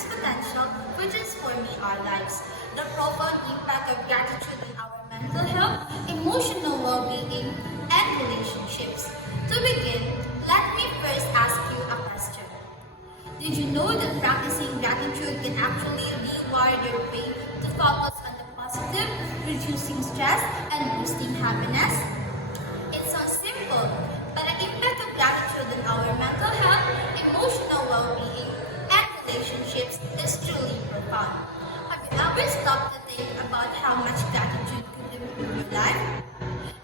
immense potential for transforming our lives. The profound impact of gratitude in our mental health, emotional well-being, and relationships. To begin, let me first ask you a question. Did you know that practicing gratitude can actually rewire your brain to focus on the positive, reducing stress, and boosting happiness? It sounds simple, but the impact of gratitude on our mental health, emotional well-being, and relationships is truly profound. Have you ever stopped to think about how much gratitude could improve your life?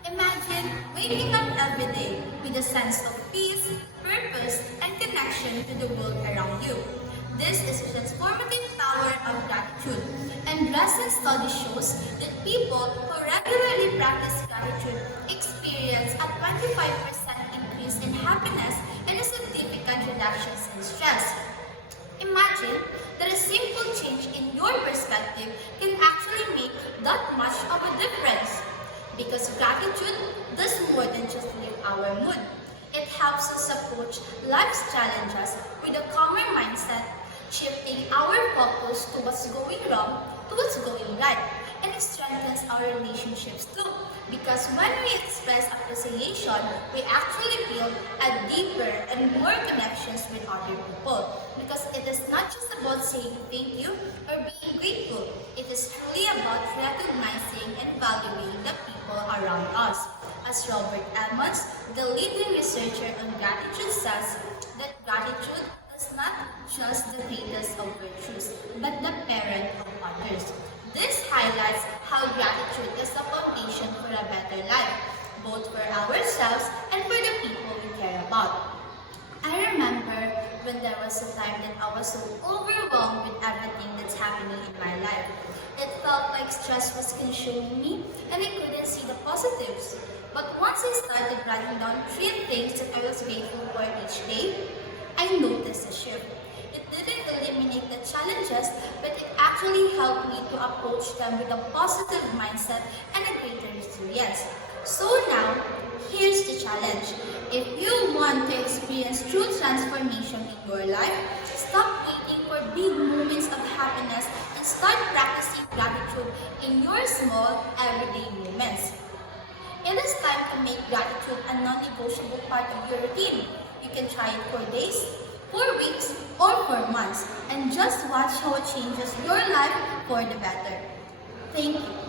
Imagine waking up every day with a sense of peace, purpose, and connection to the world around you. This is the transformative power of gratitude, and recent study shows that people who regularly practice gratitude experience a 25% increase in happiness and a significant reduction in stress. Imagine that a simple change in your perspective can actually make that much of a difference. Because gratitude does more than just lift our mood. It helps us approach life's challenges with a calmer mindset, shifting our focus to what's going wrong to what's going right. And it strengthens our relationships too. Because when we express appreciation, we actually build a deeper and more connections with other people. Because it is not just about saying thank you or being grateful. It is truly about recognizing and valuing the people around us. As Robert Emmons, the leading researcher on gratitude, says that gratitude is not just the greatest of virtues, but the parent of others. This highlights how gratitude is the foundation for a better life, both for ourselves and for the people we care about. I remember when there was a time that I was so overwhelmed with everything that's happening in my life. It felt like stress was consuming me and I couldn't see the positives. But once I started writing down 3 things that I was grateful for each day, I noticed a shift. It didn't eliminate the challenges, but it actually helped me to approach them with a positive mindset and a greater resilience. So now, here's the challenge. If you want to experience true transformation in your life, stop waiting for big moments of happiness and start practicing gratitude in your small, everyday moments. It is time to make gratitude a non-negotiable part of your routine. You can try it for days, for weeks, or for months, and just watch how it changes your life for the better. Thank you.